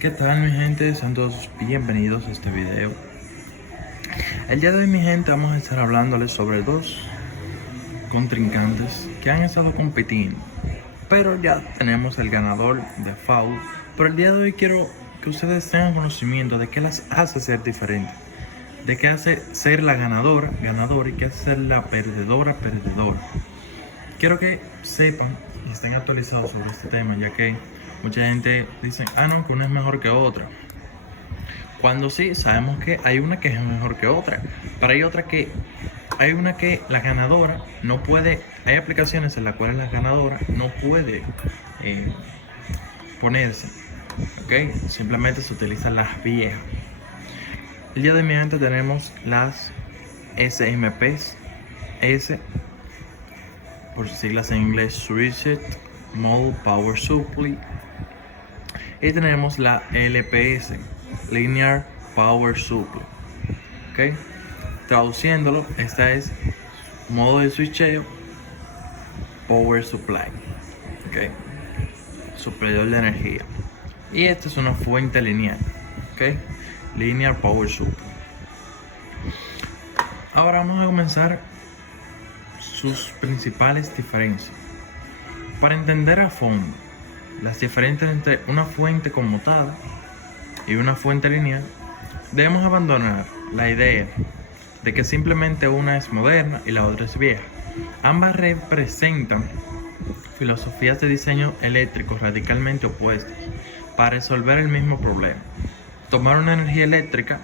¿Qué tal, mi gente? Sean todos bienvenidos a este video. El día de hoy, mi gente, vamos a estar hablándoles sobre dos contrincantes que han estado compitiendo, pero ya tenemos el ganador de FAU. Pero el día de hoy quiero que ustedes tengan conocimiento de qué las hace ser diferentes, de qué hace ser la ganadora, ganador, y qué hace ser la perdedora, perdedora. Quiero que sepan y estén actualizados sobre este tema, ya que mucha gente dice, no, que una es mejor que otra. Cuando sí, sabemos que hay una que es mejor que otra, pero hay una que la ganadora no puede, hay aplicaciones en las cuales la ganadora no puede ponerse, ¿ok? Simplemente se utilizan las viejas. El día de mi gente tenemos las SMPs, S por siglas en inglés, Switched Mode Power Supply, y tenemos la LPS, Linear Power Supply, ¿ok? Traduciéndolo, esta es modo de switcheo Power Supply, ¿ok? Suplidor de energía. Y esta es una fuente lineal, ¿ok? Linear Power Supply. Ahora vamos a comenzar sus principales diferencias. Para entender a fondo las diferencias entre una fuente conmutada y una fuente lineal, debemos abandonar la idea de que simplemente una es moderna y la otra es vieja. Ambas representan filosofías de diseño eléctrico radicalmente opuestas para resolver el mismo problema: tomar una energía eléctrica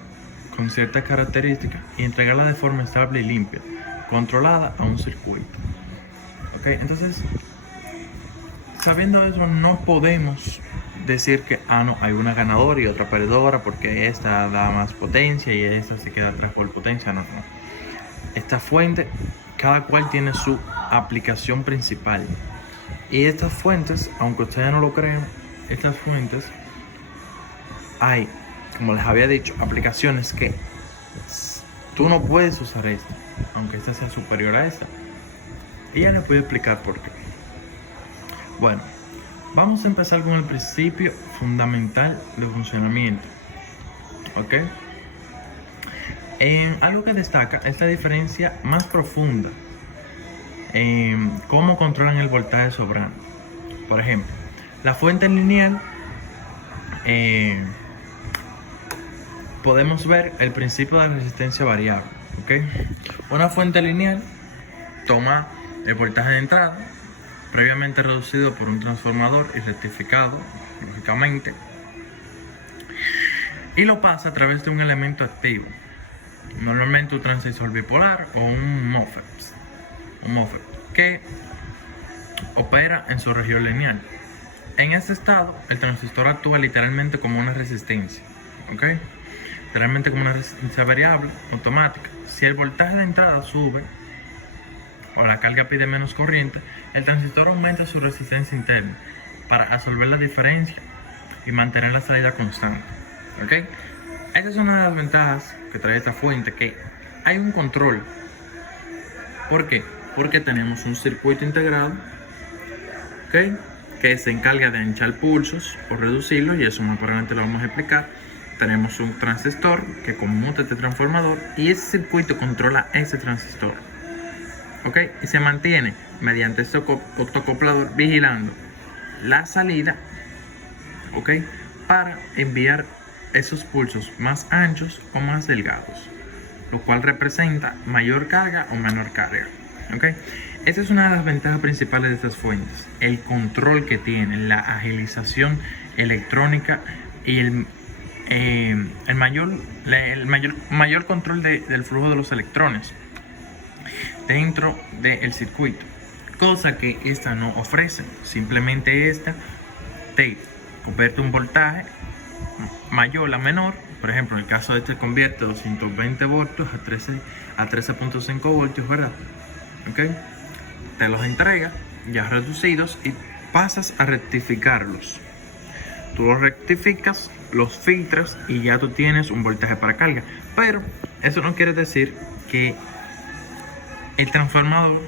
con ciertas características y entregarla de forma estable y limpia, controlada a un circuito. ¿Ok? Entonces, sabiendo eso, no podemos decir que no, hay una ganadora y otra perdedora porque esta da más potencia y esta se queda atrás por potencia. No. Esta fuente, cada cual tiene su aplicación principal, y estas fuentes, aunque ustedes no lo crean, estas fuentes hay, como les había dicho, aplicaciones que tú no puedes usar esta, aunque esta sea superior a esta, y ya les voy a explicar por qué. Bueno, vamos a empezar con el principio fundamental de funcionamiento, ¿ok? Algo que destaca es la diferencia más profunda en cómo controlan el voltaje sobrante. Por ejemplo, la fuente lineal, podemos ver el principio de resistencia variable, ¿ok? Una fuente lineal toma el voltaje de entrada, previamente reducido por un transformador y rectificado, lógicamente, y lo pasa a través de un elemento activo, normalmente un transistor bipolar o un MOSFET, que opera en su región lineal. En este estado, el transistor actúa literalmente como una resistencia, ¿ok? Literalmente como una resistencia variable, automática. Si el voltaje de entrada sube o la carga pide menos corriente, el transistor aumenta su resistencia interna para absorber la diferencia y mantener la salida constante, ¿ok? Esa es una de las ventajas que trae esta fuente, que hay un control. ¿Por qué? Porque tenemos un circuito integrado, ¿ok?, que se encarga de hinchar pulsos o reducirlos, y eso más adelante lo vamos a explicar. Tenemos un transistor que conmuta este transformador, y ese circuito controla ese transistor, ¿ok? Y se mantiene mediante este octocoplador vigilando la salida, ¿ok?, para enviar esos pulsos más anchos o más delgados, lo cual representa mayor carga o menor carga, ¿ok? Esa es una de las ventajas principales de estas fuentes: el control que tienen, la agilización electrónica y el mayor control del flujo de los electrones dentro del circuito, cosa que esta no ofrece. Simplemente esta te convierte un voltaje mayor a menor. Por ejemplo, en el caso de este, convierte 220 voltios a 13.5 voltios, ¿verdad? ¿Ok? Te los entrega ya reducidos y pasas a rectificarlos. Tú los rectificas, los filtras y ya tú tienes un voltaje para carga. Pero eso no quiere decir que el transformador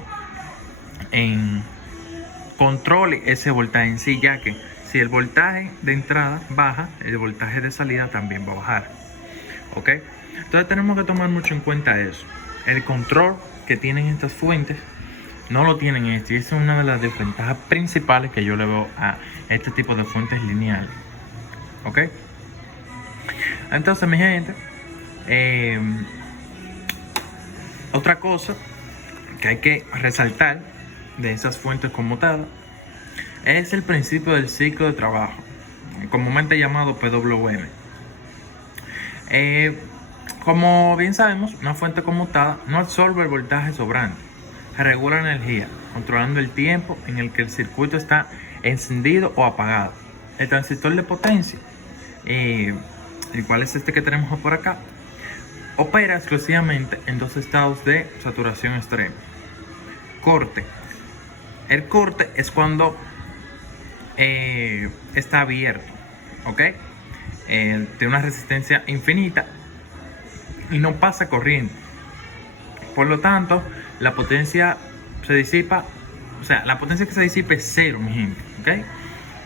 controle ese voltaje en sí, ya que si el voltaje de entrada baja, el voltaje de salida también va a bajar. ¿Ok? Entonces tenemos que tomar mucho en cuenta eso. El control que tienen estas fuentes no lo tienen este, y esa es una de las desventajas principales que yo le veo a este tipo de fuentes lineales. ¿Ok? Entonces, mi gente, otra cosa que hay que resaltar de esas fuentes conmutadas es el principio del ciclo de trabajo, comúnmente llamado PWM. Como bien sabemos, una fuente conmutada no absorbe el voltaje sobrante, regula energía, controlando el tiempo en el que el circuito está encendido o apagado. El transistor de potencia, el cual es este que tenemos por acá, opera exclusivamente en dos estados de saturación extrema. Corte. El corte es cuando está abierto, ¿ok? Tiene una resistencia infinita y no pasa corriente. Por lo tanto, la potencia se disipa, o sea, la potencia que se disipa es cero, mi gente, ¿ok?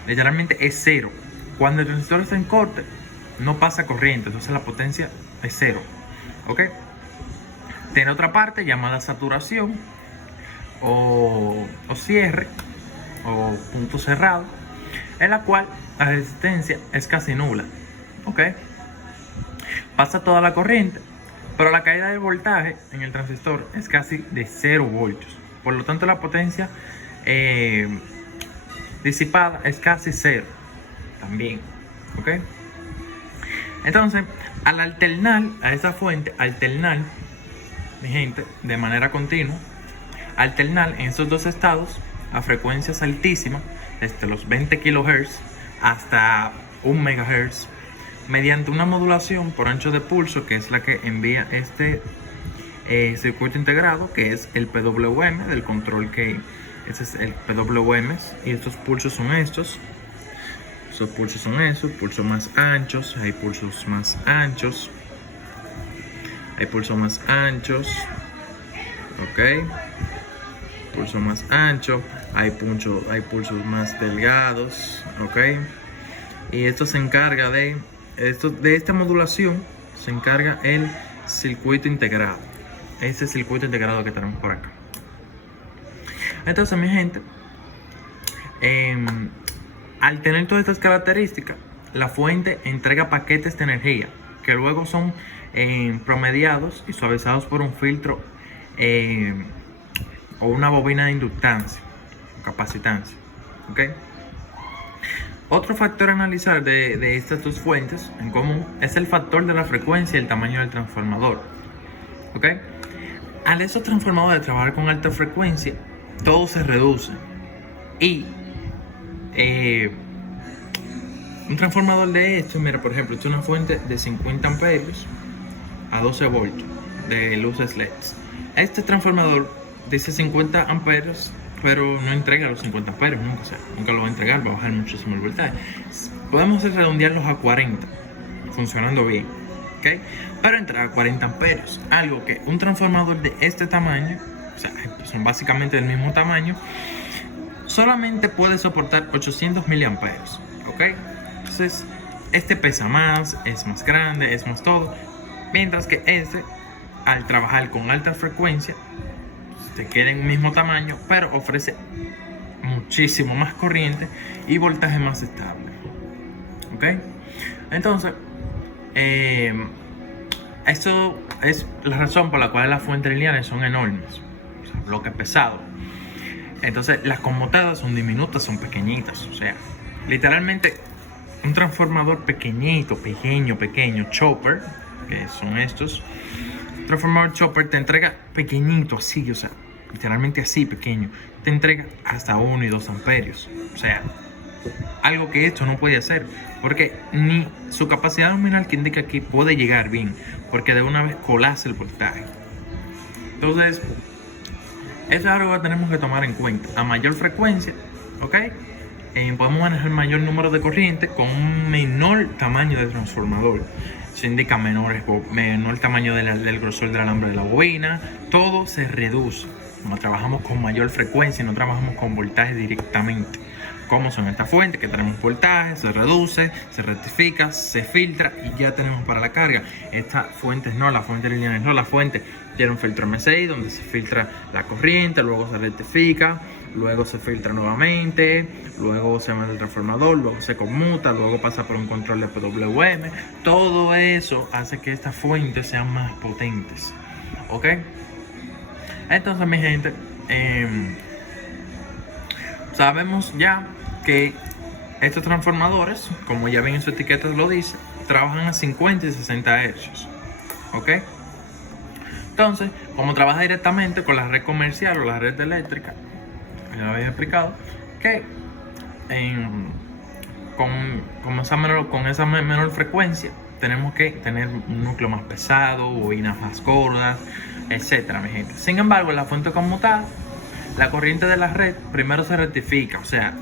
Literalmente es cero. Cuando el transistor está en corte, no pasa corriente, entonces la potencia es cero, ¿ok? Tiene otra parte llamada saturación o cierre o punto cerrado, en la cual la resistencia es casi nula, ¿ok? Pasa toda la corriente, pero la caída del voltaje en el transistor es casi de 0 voltios. Por lo tanto, la potencia disipada es casi cero también, ¿ok? Entonces, al alternar a esa fuente, mi gente, de manera continua, alternar en esos dos estados a frecuencias altísimas, desde los 20 kHz hasta 1 MHz, mediante una modulación por ancho de pulso, que es la que envía este circuito integrado, que es el PWM del control, que ese es el PWM, y estos pulsos son estos. Esos pulsos son esos, pulsos más anchos, hay pulsos más anchos, hay pulsos más anchos, ok, pulso más ancho, hay pulsos más delgados, ok, y esto se encarga de esta modulación, se encarga el circuito integrado, ese circuito integrado que tenemos por acá. Entonces, mi gente, al tener todas estas características, la fuente entrega paquetes de energía que luego son promediados y suavizados por un filtro o una bobina de inductancia o capacitancia, ¿ok? Otro factor a analizar de estas dos fuentes en común es el factor de la frecuencia y el tamaño del transformador, ¿ok? Al esos transformadores trabajar con alta frecuencia, todo se reduce y un transformador de esto, mira, por ejemplo, esto es una fuente de 50 amperios a 12 voltios de luces LEDs. Este transformador dice 50 amperios, pero no entrega los 50 amperios nunca, o sea, nunca lo va a entregar, va a bajar muchísimo el voltaje. Podemos redondearlos a 40, funcionando bien, ¿ok? Pero entrega 40 amperios, algo que un transformador de este tamaño, o sea, son básicamente del mismo tamaño, solamente puede soportar 800 miliamperios, ¿ok? Entonces, este pesa más, es más grande, es más todo, mientras que este, al trabajar con alta frecuencia, te queda en el mismo tamaño, pero ofrece muchísimo más corriente y voltaje más estable, ¿ok? Entonces, esto es la razón por la cual las fuentes lineales son enormes, o sea, bloques pesados. Entonces, las conmutadas son diminutas, son pequeñitas, o sea, literalmente un transformador pequeñito, pequeño, chopper, que son estos. Un transformador chopper te entrega pequeñito, así, o sea, literalmente así, pequeño. Te entrega hasta 1 y 2 amperios. O sea, algo que esto no puede hacer, porque ni su capacidad nominal que indica aquí puede llegar bien, porque de una vez colapsa el voltaje. Entonces, eso es algo que tenemos que tomar en cuenta. A mayor frecuencia, ¿ok? Podemos manejar mayor número de corriente con un menor tamaño de transformador. Se indica menor tamaño del grosor del alambre de la bobina. Todo se reduce. No trabajamos con mayor frecuencia, no trabajamos con voltaje directamente. cómo son estas fuentes, que tenemos voltaje, se reduce, se rectifica, se filtra y ya tenemos para la carga. Estas fuentes no, las fuentes lineales no, la fuente tiene un filtro MSI donde se filtra la corriente, luego se rectifica, luego se filtra nuevamente, luego se mete el transformador, luego se conmuta, luego pasa por un control de PWM. Todo eso hace que estas fuentes sean más potentes, ¿ok? Entonces, mi gente, sabemos ya que estos transformadores, como ya ven en su etiqueta lo dice, trabajan a 50 y 60 Hz, ¿ok? Entonces, como trabaja directamente con la red comercial o la red eléctrica, ya lo había explicado, que con esa menor frecuencia tenemos que tener un núcleo más pesado, bobinas más gordas, etcétera, mi gente. Sin embargo, en la fuente conmutada, la corriente de la red primero se rectifica, o sea,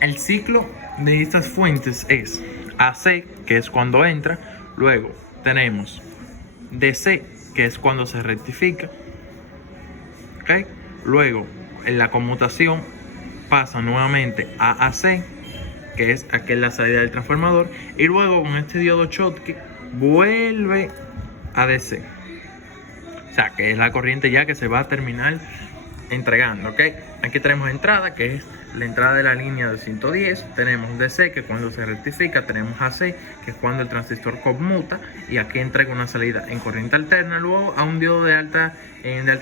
el ciclo de estas fuentes es AC, que es cuando entra, luego tenemos DC, que es cuando se rectifica, ¿ok? Luego en la conmutación pasa nuevamente a AC, que es aquí la salida del transformador, y luego con este diodo Schottky vuelve a DC, o sea, que es la corriente ya que se va a terminar entregando, ¿ok? Aquí tenemos entrada, que es la entrada de la línea de 110, tenemos DC, que es cuando se rectifica, tenemos AC, que es cuando el transistor conmuta, y aquí entrega una salida en corriente alterna, luego a un diodo de alta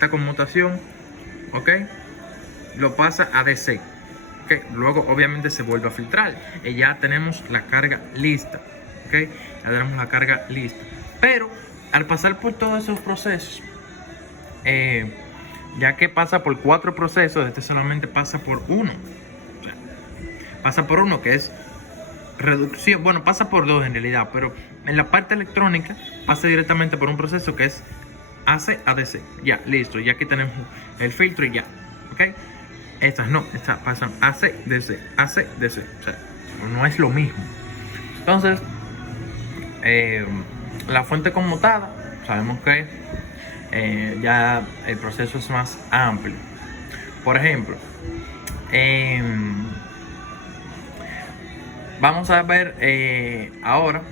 conmutación, ¿ok? Lo pasa a DC, ¿ok? Luego obviamente se vuelve a filtrar, y ya tenemos la carga lista, ¿ok? Ya tenemos la carga lista, pero al pasar por todos esos procesos, ya que pasa por 4 procesos, este solamente pasa por uno. O sea, pasa por uno, que es reducción. Bueno, pasa por 2 en realidad, pero en la parte electrónica pasa directamente por un proceso que es AC a DC. Ya, listo. Ya aquí tenemos el filtro y ya. ¿Ok? Estas no, estas pasan AC, DC, AC, DC. O sea, no es lo mismo. Entonces, la fuente conmutada, sabemos que ya el proceso es más amplio. Por ejemplo, vamos a ver ahora,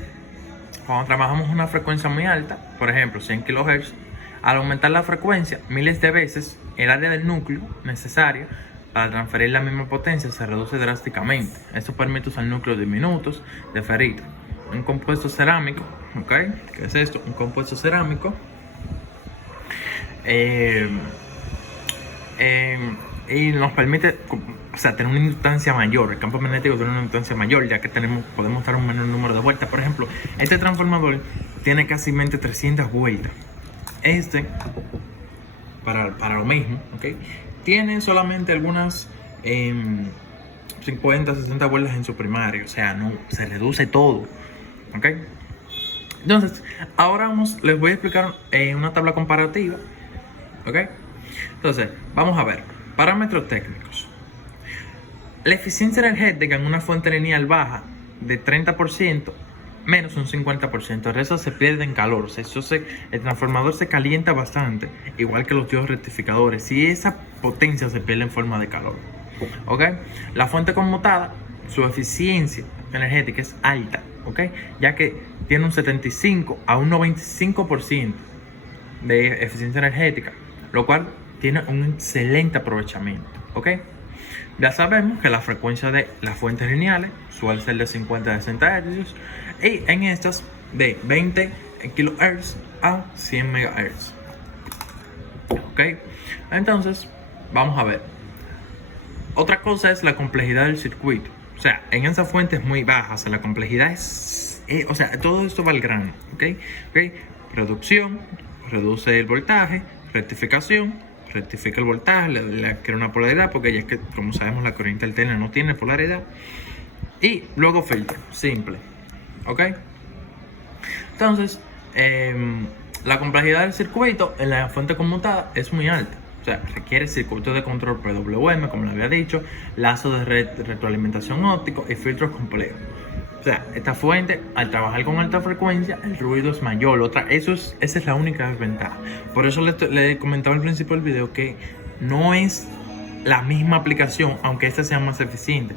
cuando trabajamos una frecuencia muy alta, por ejemplo 100 kHz, al aumentar la frecuencia miles de veces, el área del núcleo necesaria para transferir la misma potencia se reduce drásticamente. Esto permite usar núcleos diminutos de ferrito, un compuesto cerámico, ¿ok? ¿Qué es esto? Un compuesto cerámico. Y nos permite, o sea, tener una inductancia mayor. El campo magnético tiene una inductancia mayor, ya que podemos dar un menor número de vueltas. Por ejemplo, este transformador tiene casi 300 vueltas. Este, para lo mismo, ¿ok? Tiene solamente algunas 50, 60 vueltas en su primario. O sea, no se reduce todo, ¿ok? Entonces, ahora les voy a explicar una tabla comparativa, ¿ok? Entonces, vamos a ver parámetros técnicos. La eficiencia energética en una fuente lineal baja de 30% menos un 50%. El resto se pierde en calor. O sea, el transformador se calienta bastante, igual que los diodos rectificadores, y esa potencia se pierde en forma de calor, ¿ok? La fuente conmutada, su eficiencia energética es alta, ¿ok? Ya que tiene un 75 a un 95% de eficiencia energética, lo cual tiene un excelente aprovechamiento, ¿ok? Ya sabemos que la frecuencia de las fuentes lineales suele ser de 50 a 60 Hz, y en estas de 20 kHz a 100 MHz, ¿ok? Entonces, vamos a ver. Otra cosa es la complejidad del circuito. O sea, en esas fuentes muy bajas, la complejidad es, o sea, todo esto va al grano, ¿ok? Reducción, reduce el voltaje, rectificación, rectifica el voltaje, le crea una polaridad, porque ya es que, como sabemos, la corriente alterna no tiene polaridad, y luego filtro, simple, ¿ok? Entonces, la complejidad del circuito en la fuente conmutada es muy alta. O sea, requiere circuitos de control PWM, como lo había dicho, lazos de retroalimentación óptico y filtros complejos. O sea, esta fuente, al trabajar con alta frecuencia, el ruido es mayor. Esa es la única desventaja. Por eso le he comentado al principio del video que no es la misma aplicación, aunque esta sea más eficiente,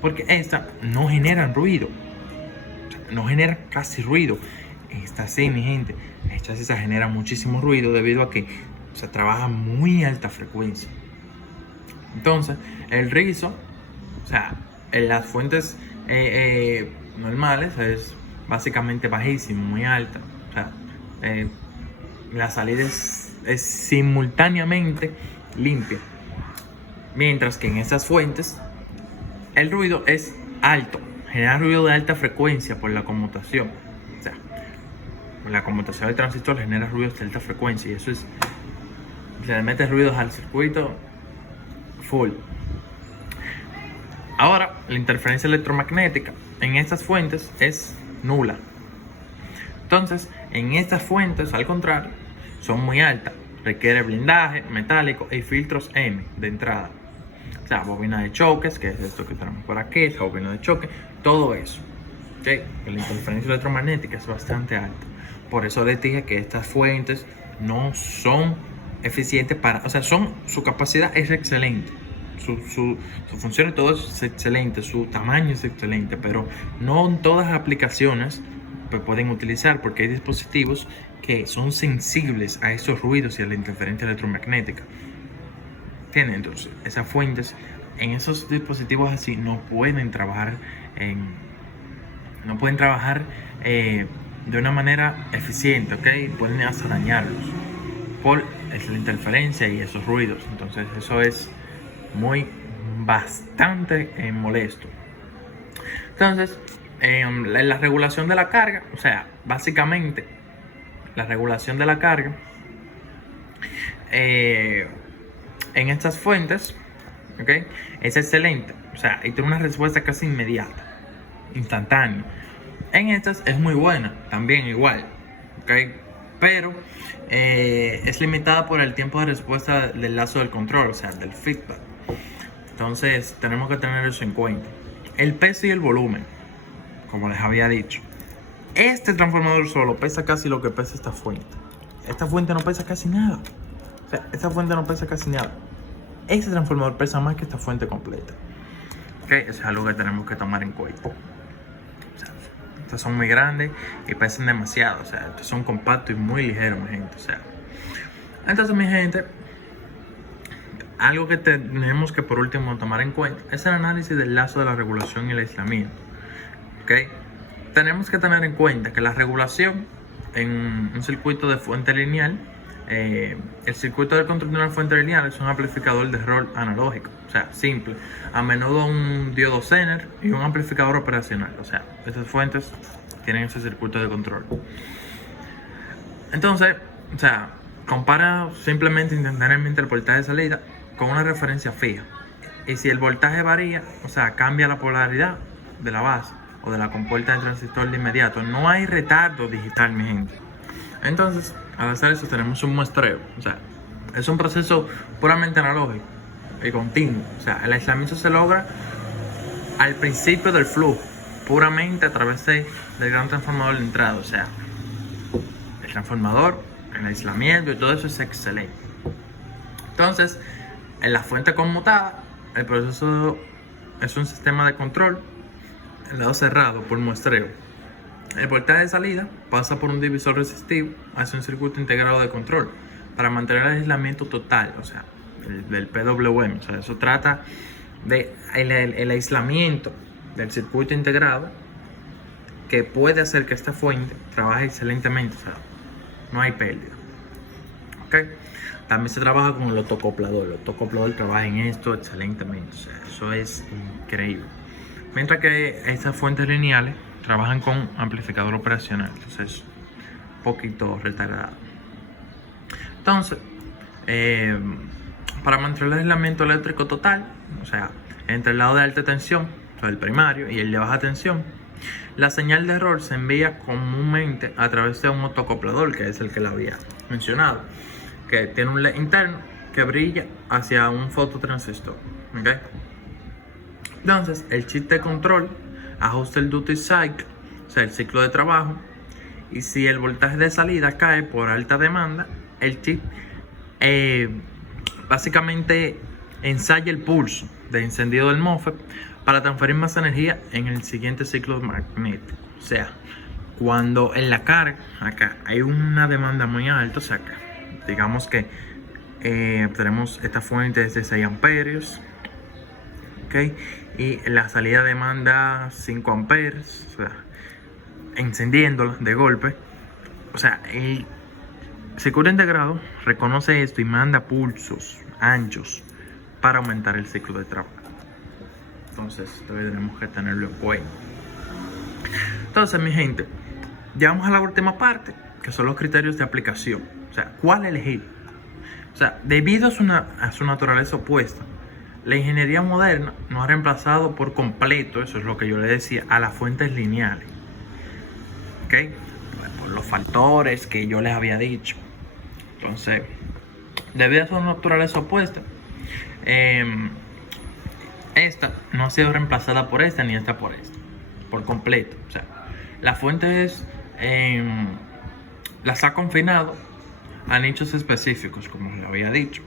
porque esta no genera ruido, no genera casi ruido. Esta sí, mi gente, esta sí se genera muchísimo ruido debido a que se trabaja a muy alta frecuencia. Entonces, el rizo, o sea, en las fuentes normales es básicamente bajísimo, muy alta. O sea, la salida es simultáneamente limpia. Mientras que en esas fuentes el ruido es alto, genera ruido de alta frecuencia por la conmutación. O sea, la conmutación del transistor genera ruidos de alta frecuencia y eso es, se le mete ruidos al circuito full. Ahora, la interferencia electromagnética en estas fuentes es nula. Entonces, en estas fuentes, al contrario, son muy altas. Requiere blindaje metálico y filtros M de entrada. O sea, bobina de choques, que es esto que tenemos por aquí, esa bobina de choque, todo eso. ¿Okay? La interferencia electromagnética es bastante alta. Por eso les dije que estas fuentes no son eficientes para... O sea, su capacidad es excelente. Su función y todo es excelente, su tamaño es excelente, pero no en todas las aplicaciones pues pueden utilizar, porque hay dispositivos que son sensibles a esos ruidos y a la interferencia electromagnética. ¿Entienden? Entonces, esas fuentes en esos dispositivos así no pueden trabajar de una manera eficiente, ¿ok? Pueden hasta dañarlos por la interferencia y esos ruidos. Entonces, eso es bastante molesto. Entonces, la regulación de la carga, o sea, básicamente la regulación de la carga en estas fuentes, ¿okay? Es excelente, o sea, y tiene una respuesta casi inmediata, instantánea. En estas es muy buena, también igual, ¿okay? Pero es limitada por el tiempo de respuesta del lazo del control, o sea, del feedback. Entonces tenemos que tener eso en cuenta. El peso y el volumen, como les había dicho. Este transformador solo pesa casi lo que pesa esta fuente. Esta fuente no pesa casi nada. O sea, esta fuente no pesa casi nada. Este transformador pesa más que esta fuente completa. ¿Ok? Eso es algo que tenemos que tomar en cuenta. O sea, estos son muy grandes y pesan demasiado. O sea, estos son compactos y muy ligeros, mi gente. O sea, entonces, mi gente, algo que tenemos que por último tomar en cuenta es el análisis del lazo de la regulación y el aislamiento. ¿Okay? Tenemos que tener en cuenta que la regulación en un circuito de fuente lineal, el circuito de control de una fuente lineal es un amplificador de rol analógico, o sea, simple, a menudo un diodo Zener y un amplificador operacional. O sea, esas fuentes tienen ese circuito de control. Entonces, o sea, compara simplemente instantáneamente el voltaje de salida con una referencia fija. Y si el voltaje varía, o sea, cambia la polaridad de la base o de la compuerta del transistor de inmediato, no hay retardo digital, mi gente. Entonces, al hacer eso tenemos un muestreo. O sea, es un proceso puramente analógico y continuo. O sea, el aislamiento se logra al principio del flujo, puramente a través del gran transformador de entrada. O sea, el transformador, el aislamiento y todo eso es excelente. Entonces, en la fuente conmutada, el proceso es un sistema de control en lado cerrado por muestreo. El voltaje de salida pasa por un divisor resistivo hacia un circuito integrado de control para mantener el aislamiento total, o sea, del PWM. O sea, eso trata de el aislamiento del circuito integrado, que puede hacer que esta fuente trabaje excelentemente. O sea, no hay pérdida. ¿Okay? También se trabaja con el autocoplador. El autocoplador trabaja en esto excelentemente. O sea, eso es increíble. Mientras que estas fuentes lineales trabajan con amplificador operacional. Entonces, un poquito retardado. Entonces, para mantener el aislamiento eléctrico total, o sea, entre el lado de alta tensión, o sea, el primario, y el de baja tensión, la señal de error se envía comúnmente a través de un autocoplador, que es el que le había mencionado, que tiene un LED interno que brilla hacia un fototransistor. ¿Okay? Entonces, el chip de control ajusta el duty cycle, o sea, el ciclo de trabajo, y si el voltaje de salida cae por alta demanda, el chip básicamente ensaya el pulso de encendido del MOSFET para transferir más energía en el siguiente ciclo magnético. O sea, cuando en la carga, acá hay una demanda muy alta, o sea, acá, digamos que tenemos esta fuente de 6 amperios, ¿ok? Y la salida demanda 5 amperes, o sea, encendiéndola de golpe. O sea, el circuito integrado reconoce esto y manda pulsos anchos para aumentar el ciclo de trabajo. Entonces, tenemos que tenerlo en cuenta. Entonces, mi gente, ya vamos a la última parte, que son los criterios de aplicación. O sea, ¿cuál elegir? O sea, debido a su naturaleza opuesta, la ingeniería moderna no ha reemplazado por completo, eso es lo que yo le decía, a las fuentes lineales. ¿Ok? Por los factores que yo les había dicho. Entonces, debido a su naturaleza opuesta, esta no ha sido reemplazada por esta ni esta por esta, por completo. O sea, las fuentes las ha confinado a nichos específicos, como les había dicho.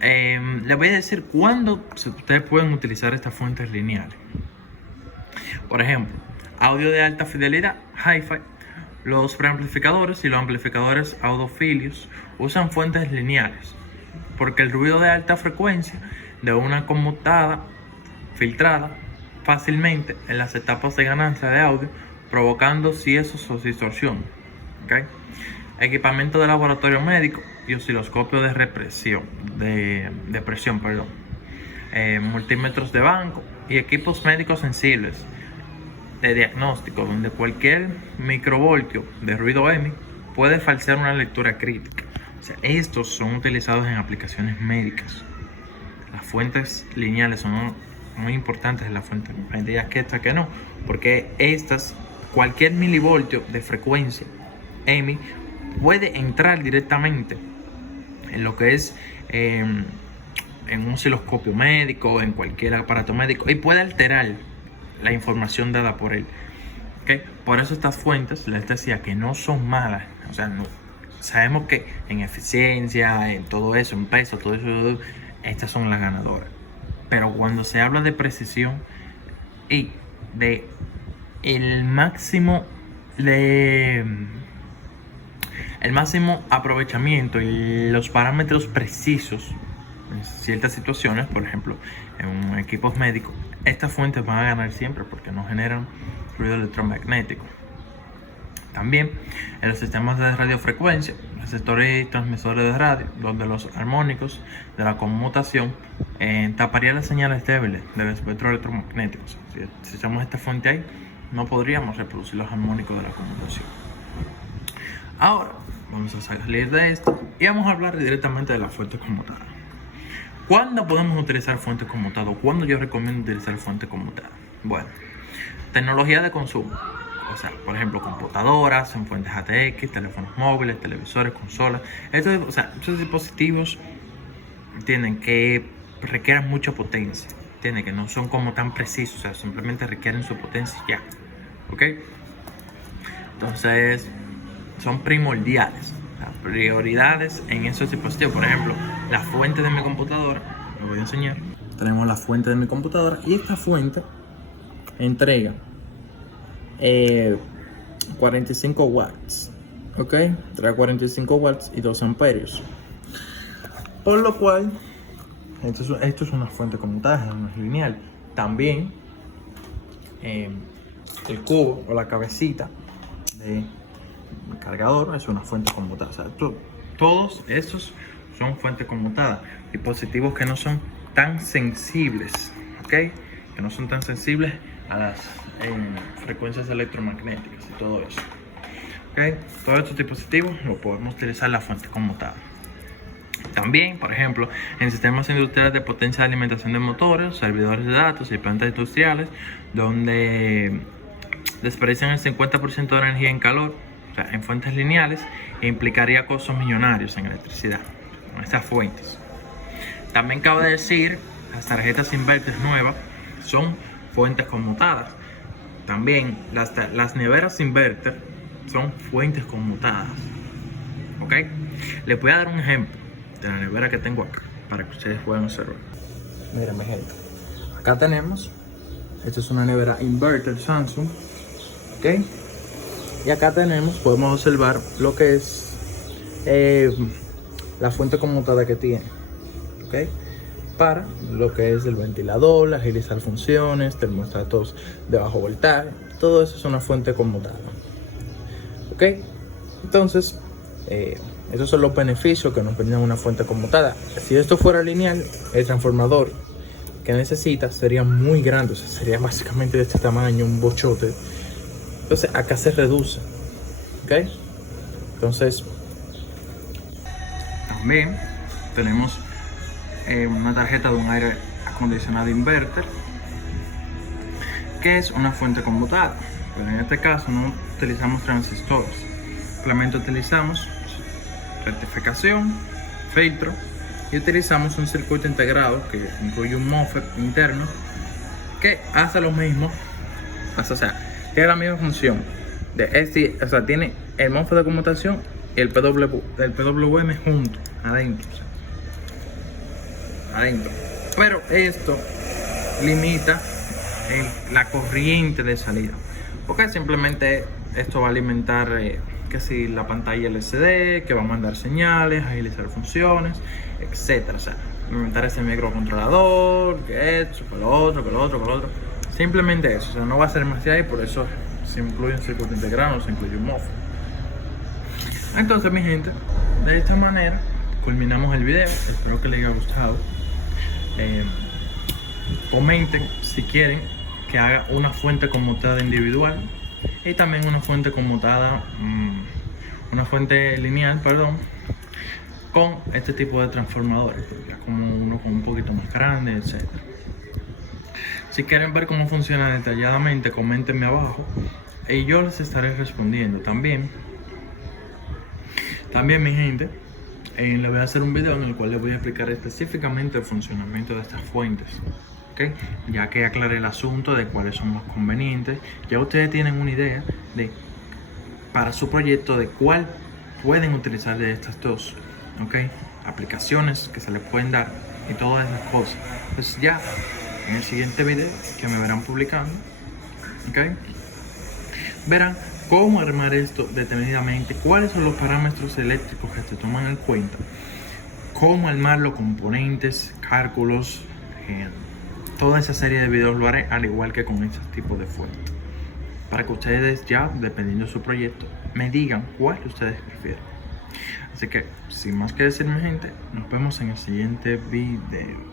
Les voy a decir cuándo ustedes pueden utilizar estas fuentes lineales. Por ejemplo, audio de alta fidelidad, hi-fi. Los preamplificadores y los amplificadores audiofilios usan fuentes lineales porque el ruido de alta frecuencia de una conmutada filtrada fácilmente en las etapas de ganancia de audio, provocando ciesos o distorsión. ¿Okay? Equipamiento de laboratorio médico y osciloscopio de presión, multímetros de banco y equipos médicos sensibles de diagnóstico, donde cualquier microvoltio de ruido EMI puede falsear una lectura crítica. O sea, estos son utilizados en aplicaciones médicas. Las fuentes lineales son muy importantes en la fuente. Hay días que esta que no, porque estas, cualquier milivoltio de frecuencia EMI puede entrar directamente en lo que es en un osciloscopio médico, en cualquier aparato médico, y puede alterar la información dada por él. ¿Okay? Por eso estas fuentes, les decía que no son malas. O sea, no, sabemos que en eficiencia, en todo eso, en peso, todo eso, estas son las ganadoras. Pero cuando se habla de precisión y de el máximo aprovechamiento y los parámetros precisos en ciertas situaciones, por ejemplo, en equipos médicos, estas fuentes van a ganar siempre porque no generan ruido electromagnético. También en los sistemas de radiofrecuencia, receptores y transmisores de radio, donde los armónicos de la conmutación taparían las señales débiles del espectro electromagnético. Si echamos esta fuente ahí, no podríamos reproducir los armónicos de la conmutación. Ahora vamos a salir de esto y vamos a hablar directamente de las fuentes conmutadas. ¿Cuándo podemos utilizar fuentes conmutadas? ¿Cuándo yo recomiendo utilizar fuentes conmutadas? Bueno, tecnología de consumo. O sea, por ejemplo, computadoras, en fuentes ATX, teléfonos móviles, televisores, consolas. Estos dispositivos tienen que requieren mucha potencia. Tienen que no son como tan precisos, o sea, simplemente requieren su potencia y ya. ¿Ok? Entonces, son primordiales. Prioridades en esos dispositivos. Por ejemplo, la fuente de mi computadora, lo voy a enseñar. Tenemos la fuente de mi computadora y esta fuente entrega 45 watts, ok, trae 45 watts y 2 amperios, por lo cual esto es una fuente conmutada, no es lineal. También el cubo o la cabecita de cargador es una fuente conmutada. O sea, todos estos son fuentes conmutadas. Dispositivos que no son tan sensibles, ¿ok? Que no son tan sensibles a las frecuencias electromagnéticas y todo eso. ¿Ok? Todos estos dispositivos lo podemos utilizar la fuente conmutada. También, por ejemplo, en sistemas industriales de potencia de alimentación de motores, servidores de datos y plantas industriales, donde desperdician el 50% de la energía en calor, o sea, en fuentes lineales, implicaría costos millonarios en electricidad con estas fuentes. También cabe decir, las tarjetas inverters nuevas son fuentes conmutadas. También las neveras inverter son fuentes conmutadas. ¿Ok? Les voy a dar un ejemplo de la nevera que tengo acá. para que ustedes puedan observar. Miren mi gente, acá tenemos, esta es una nevera inverter Samsung, ok, y acá tenemos, podemos observar lo que es la fuente conmutada que tiene, ok, para lo que es el ventilador, agilizar funciones, termostatos de bajo voltaje, todo eso es una fuente conmutada, ok. Entonces esos son los beneficios que nos brinda una fuente conmutada. Si esto fuera lineal, el transformador que necesita sería muy grande, o sea, sería básicamente de este tamaño, un bochote. Entonces acá se reduce, ok. Entonces también tenemos una tarjeta de un aire acondicionado inverter, que es una fuente conmutada, pero en este caso no utilizamos transistores, simplemente utilizamos rectificación, filtro, y utilizamos un circuito integrado que incluye un MOSFET interno que hace lo mismo, o sea, tiene la misma función de o sea, tiene el MOSFET de conmutación y el PWM junto, adentro, o sea, adentro. Pero esto limita la corriente de salida, porque simplemente esto va a alimentar que si la pantalla LCD, que va a mandar señales, agilizar funciones, etcétera. O sea, alimentar ese microcontrolador, que esto, que lo otro, que lo otro, que lo otro. Simplemente eso, o sea, no va a ser más de ahí, por eso se incluye un circuito integrado, no se incluye un MOSFET. Entonces, mi gente, de esta manera culminamos el video. Espero que les haya gustado. Comenten si quieren que haga una fuente conmutada individual y también una fuente conmutada, una fuente lineal, perdón, con este tipo de transformadores, como uno con un poquito más grande, etc. Si quieren ver cómo funciona detalladamente, coméntenme abajo y yo les estaré respondiendo también. También, mi gente, les voy a hacer un video en el cual les voy a explicar específicamente el funcionamiento de estas fuentes, ¿okay? Ya que aclaré el asunto de cuáles son más convenientes, ya ustedes tienen una idea de, para su proyecto, de cuál pueden utilizar de estas dos, ¿okay? Aplicaciones que se les pueden dar y todas esas cosas. Pues ya en el siguiente video que me verán publicando, ¿okay? Verán cómo armar esto detenidamente, cuáles son los parámetros eléctricos que se toman en cuenta, cómo armar los componentes, cálculos, toda esa serie de videos lo haré al igual que con este tipo de fuentes, para que ustedes ya, dependiendo de su proyecto, me digan cuál ustedes prefieren. Así que, sin más que decir, mi gente, nos vemos en el siguiente video.